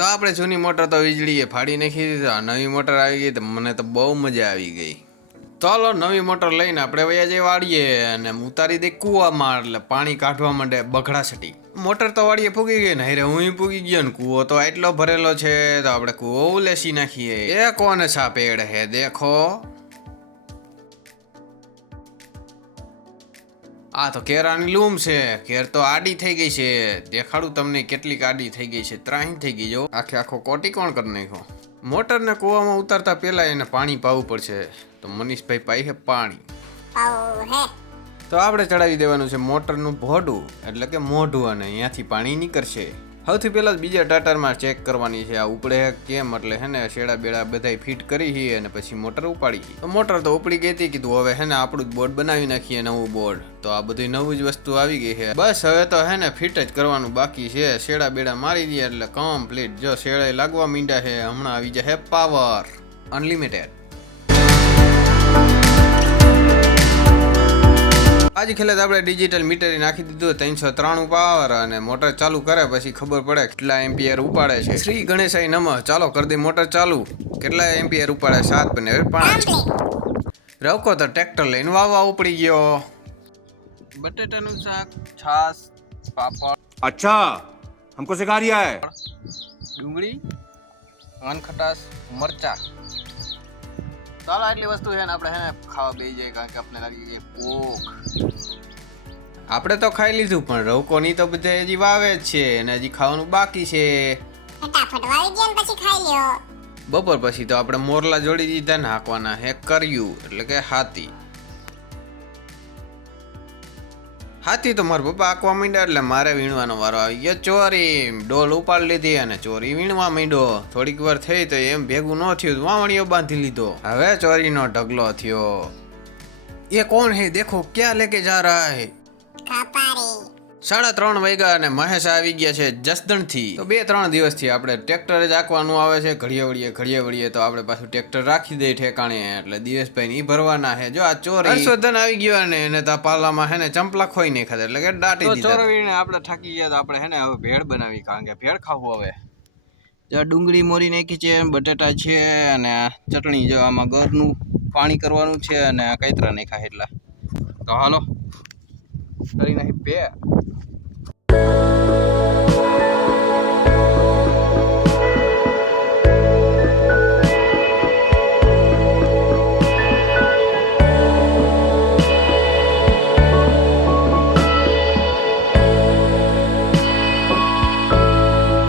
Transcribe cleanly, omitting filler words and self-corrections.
તો આપણે જૂની મોટર તો વીજળીએ ફાડી નાખી દીધી, નવી મોટર આવી ગઈ તો મને તો બહુ મજા આવી ગઈ. ચાલો નવી મોટર લઈને આપણે વયા જઈ વાળીએ અને ઉતારી દે કૂવામાં, એટલે પાણી કાઢવા માંડે બગડા છટી. મોટર તો વાળીએ ફૂગી ગઈ ને હારે હું ફૂગી ગયો ને કૂવો તો એટલો ભરેલો છે તો આપણે કૂવો ઉલેસી નાખીએ. એ કોને સા પેડ હે દેખો. આ તો કેરાની લૂમ છે. કેર તો આડી થઈ ગઈ છે. દેખાડું તમને કેટલીક આડી થઈ ગઈ છે. ત્રાહી થઈ ગઈ જો. આખો કોટી કોણ કરી નાખ્યો. મોટરને કૂવામાં ઉતારતા પહેલા એને પાણી પાવું પડશે. તો મનીષભાઈ પાઈ છે પાણી. તો આપણે ચડાવી દેવાનું છે મોટરનું ભોડું એટલે કે મોઢું, અને અહીંયાથી પાણી નીકળશે. સૌથી પહેલા બીજા ટાટરમાં ચેક કરવાની છે આ ઉપડે કેમ, એટલે હે ને શેડા બેડા બધા ફિટ કરી અને પછી મોટર ઉપાડી. તો મોટર તો ઉપડી ગઈ હતી. કીધું હવે હે ને આપણું જ બોર્ડ બનાવી નાખીએ, નવું બોર્ડ. તો આ બધી નવું જ વસ્તુ આવી ગઈ છે. બસ હવે તો હે ને ફિટ જ કરવાનું બાકી છે. શેડા બેડા મારી દઈએ એટલે કમ્પ્લીટ. જો શેડા લાગવા માંડ્યા છે. હમણાં આવી જશે પાવર અનલિમિટેડ. આજે ખેલે આપણે ડિજિટલ મીટર નાખી દીધું 393 પાવર, અને મોટર ચાલુ કરે પછી ખબર પડે કેટલા એમ્પિયર ઉપાડે છે. શ્રી ગણેશાય નમઃ. ચાલો કરી દે મોટર ચાલુ. કેટલા એમ્પિયર ઉપાડે? 7 બને 5. રવકો તો ટ્રેક્ટર લઈને વાવવા ઉપડી ગયો. બટેટાનું શાક, છાસ, પાપડ. अच्छा हमको सिखा रिया है. ડુંગળી, ખટાશ, મરચા. ચાલો આટલી વસ્તુ છે ને આપણે હે ને ખાવા બેસી જાય, કારણ કે આપણે લાગી જાય ભૂખ. આપણે તો ખાઈ લીધું પણ રવકોની તો બધા હજી વાવે જ છે અને હજી ખાવાનું બાકી છે. ફટાફટ વાવી દે ને પછી ખાઈ લ્યો. બપોર પછી તો આપણે મોરલા જોડી દીધા ને હાંકવાના હે કર્યું એટલે કે હાથી. હાથી તો મારા પપ્પા હાંકવા માંડ્યા એટલે મારે વીણવાનો વારો આવી ગયો. ચોરી ડોલ ઉપાડી લીધી અને ચોરી વીણવા માંડ્યો. થોડીક વાર થઈ તો એમ ભેગું ન થયું, વાવણીઓ બાંધી લીધો. હવે ચોરીનો ઢગલો થયો. ये कौन है? देखो क्या लेके जा रहा है? કપારી. 3:30 વાગ્યા અને મહેશ આવી ગયા છે જસદણ થી. તો 2-3 દિવસથી આપણે ટ્રેક્ટર જ આંકવાનું આવે છે. ઘડીએ વળીએ તો આપણે પાછું ટ્રેક્ટર રાખી દઈએ ઠેકાણે, એટલે દિવસભાઈ ની ભરવાના છે. જો આ ચોરી હર્ષવર્ધન આવી ગયો અને એને તો પાલામાં હે ને ચંપલા ખોઈ નહીં ખાતા, એટલે કે દાટી દીધા. ચોરવીને આપણે થાકી ગયા તો આપણે હે ને હવે ભેળ બનાવી, કારણ કે ભેળ ખાવું હવે. જો ડુંગળી મોરી નાખી છે, બટેટા છે અને ચટણી. જો આમાં ઘરનું પાણી કરવાનું છે અને કઈતરા નાખ્યા એટલા. તો હાલો કરી નાખી બે.